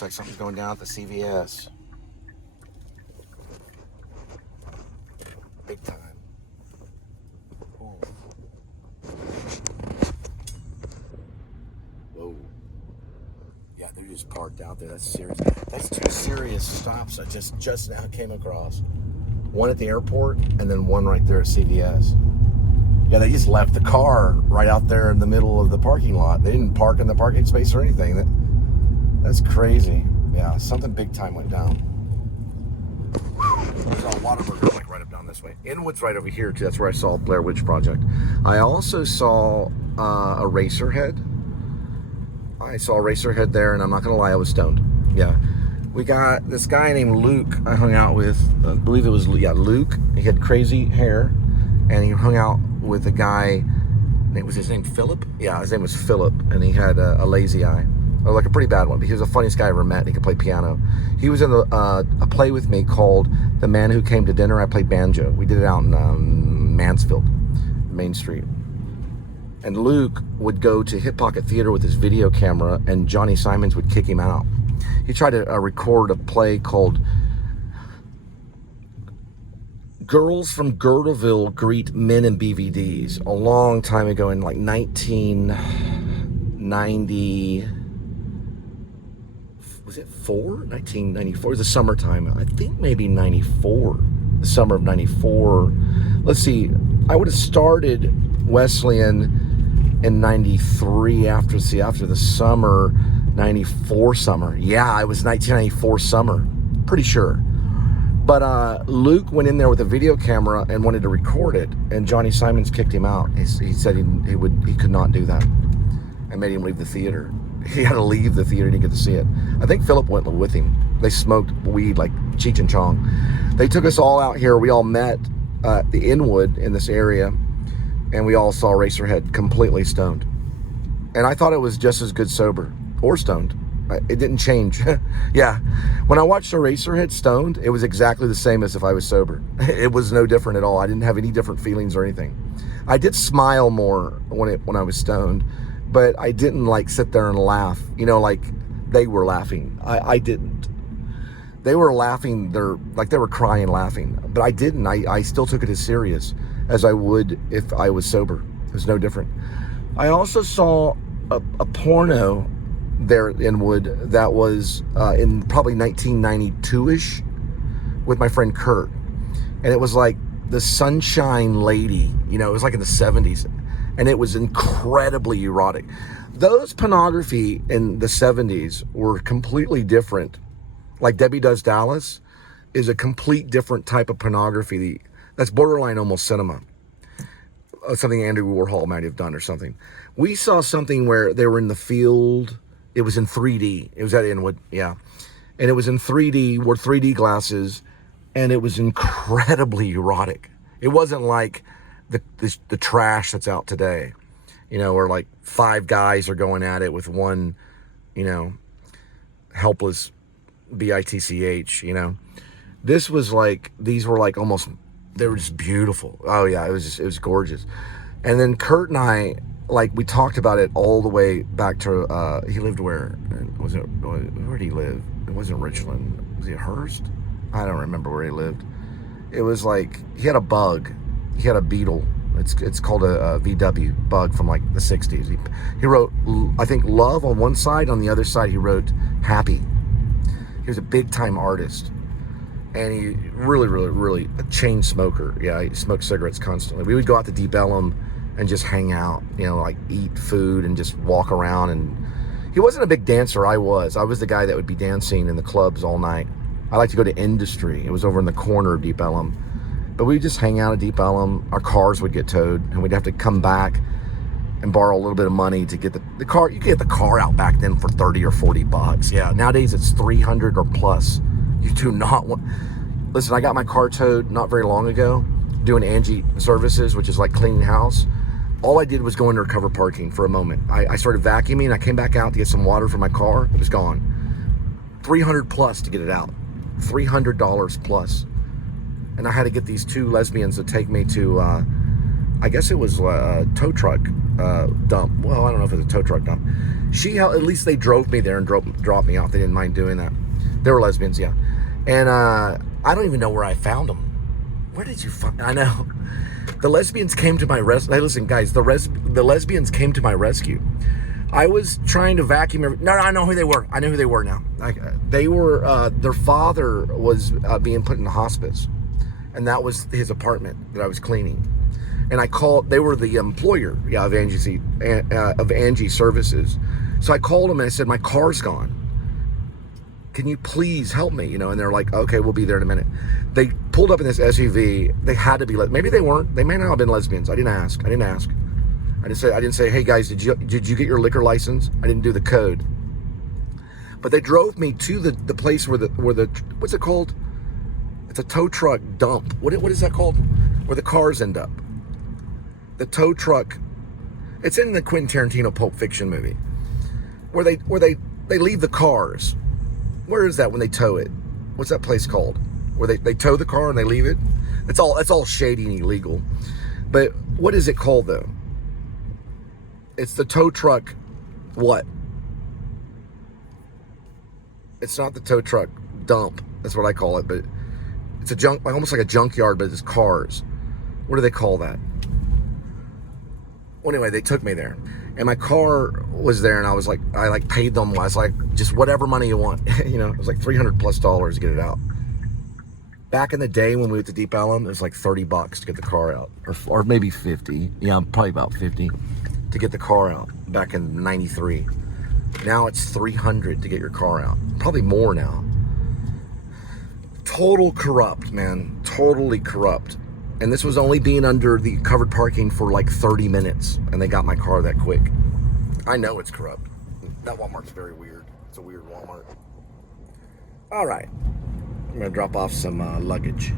Looks like something's going down at the CVS. Big time. Oh. Whoa. Yeah, they're just parked out there. That's serious. That's two serious stops I just now came across. One at the airport and then one right there at CVS. Yeah, they just left the car right out there in the middle of the parking lot. They didn't park in the parking space or anything. That's crazy. Yeah, something big time went down. There's a Whataburger like right up down this way. Inwood's right over here too. That's where I saw Blair Witch Project. I also saw a Racerhead. I saw a Racerhead there, and I'm not gonna lie, I was stoned. Yeah, we got this guy named Luke. I hung out with. I believe it was Luke. He had crazy hair, and he hung out with a guy. Was his name Philip? Yeah, his name was Philip, and he had a lazy eye. Or like a pretty bad one, but he was the funniest guy I ever met. He could play piano. He was in a play with me called The Man Who Came to Dinner. I played banjo. We did it out in Mansfield, Main Street. And Luke would go to Hip Pocket Theater with his video camera, and Johnny Simons would kick him out. He tried to record a play called Girls from Girdleville Greet Men in BVDs a long time ago in like 1990. Was it 1994? It was the summertime. I think maybe 94. The summer of 94. Let's see. I would have started Wesleyan in 93 after the summer, 94 summer. Yeah, it was 1994 summer. Pretty sure. But Luke went in there with a video camera and wanted to record it, and Johnny Simons kicked him out. He said he could not do that, and made him leave the theater. He had to leave the theater to get to see it. I think Philip went with him. They smoked weed like Cheech and Chong. They took us all out here. We all met at the Inwood in this area, and we all saw Racerhead completely stoned. And I thought it was just as good sober or stoned. It didn't change. Yeah. When I watched Racerhead stoned, it was exactly the same as if I was sober. It was no different at all. I didn't have any different feelings or anything. I did smile more when I was stoned, but I didn't like sit there and laugh, like they were laughing. I didn't. They were laughing, they were crying laughing, but I didn't. I still took it as serious as I would if I was sober. It was no different. I also saw a porno there in Inwood that was in probably 1992-ish with my friend Kurt. And it was like the Sunshine Lady, it was like in the 70s. And it was incredibly erotic. Those pornography in the 70s were completely different. Like Debbie Does Dallas is a complete different type of pornography. That's borderline almost cinema. Something Andrew Warhol might have done or something. We saw something where they were in the field. It was in 3D. It was at Inwood, yeah. And it was in 3D, wore 3D glasses, and it was incredibly erotic. It wasn't like the trash that's out today, where like 5 guys are going at it with one, helpless bitch, This was like, these were like almost, they were just beautiful. Oh yeah, it was gorgeous. And then Kurt and I, like, we talked about it all the way back to, he lived where did he live? It wasn't Richland. Was he at Hearst? I don't remember where he lived. It was like, he had a bug. He had a beetle. It's called a VW bug from like the 60s. He wrote, I think, love on one side. On the other side, he wrote happy. He was a big time artist. And he really a chain smoker. Yeah, he smoked cigarettes constantly. We would go out to Deep Ellum and just hang out, like eat food and just walk around. And he wasn't a big dancer. I was the guy that would be dancing in the clubs all night. I like to go to Industry. It was over in the corner of Deep Ellum. But we'd just hang out at Deep Ellum. Our cars would get towed, and we'd have to come back and borrow a little bit of money to get the car. You could get the car out back then for $30 or $40. Yeah, nowadays it's $300 or plus. You do not want... Listen, I got my car towed not very long ago, doing Angie services, which is like cleaning house. All I did was go into recover parking for a moment. I started vacuuming. I came back out to get some water for my car. It was gone. $300 plus to get it out. $300 plus. And I had to get these 2 lesbians to take me to I guess it was a tow truck dump. Well, I don't know if it was a tow truck dump. At least they drove me there and dropped me off. They didn't mind doing that. They were lesbians, yeah. And I don't even know where I found them. Where did you find? I know. The lesbians came to my rescue. Hey, listen, guys. The lesbians came to my rescue. I was trying to vacuum. No, I know who they were. I know who they were now. They were. Their father was being put in hospice, and that was his apartment that I was cleaning. And I called. They were the employer, yeah, of Angie Services. So I called them and I said, my car's gone. Can you please help me? You know, and they're like, okay, we'll be there in a minute. They pulled up in this SUV. They had to be, maybe they weren't. They may not have been lesbians. I didn't ask. I didn't say, hey guys, did you get your liquor license? I didn't do the code. But they drove me to the place where the what's it called? It's a tow truck dump. What is that called? Where the cars end up. The tow truck. It's in the Quentin Tarantino Pulp Fiction movie. Where they leave the cars. Where is that when they tow it? What's that place called? Where they tow the car and they leave it? It's all shady and illegal. But what is it called though? It's the tow truck. What? It's not the tow truck dump. That's what I call it. But it's almost like a junkyard, but it's cars. What do they call that? Well, anyway, they took me there. And my car was there, and I paid them. I was like, just whatever money you want. You know, it was like $300+ to get it out. Back in the day when we went to Deep Ellum, it was like $30 to get the car out, or maybe 50. Yeah, probably about 50 to get the car out. Back in '93. Now it's $300 to get your car out. Probably more now. Total corrupt, man. Totally corrupt. And this was only being under the covered parking for like 30 minutes. And they got my car that quick. I know it's corrupt. That Walmart's very weird. It's a weird Walmart. All right. I'm going to drop off some luggage.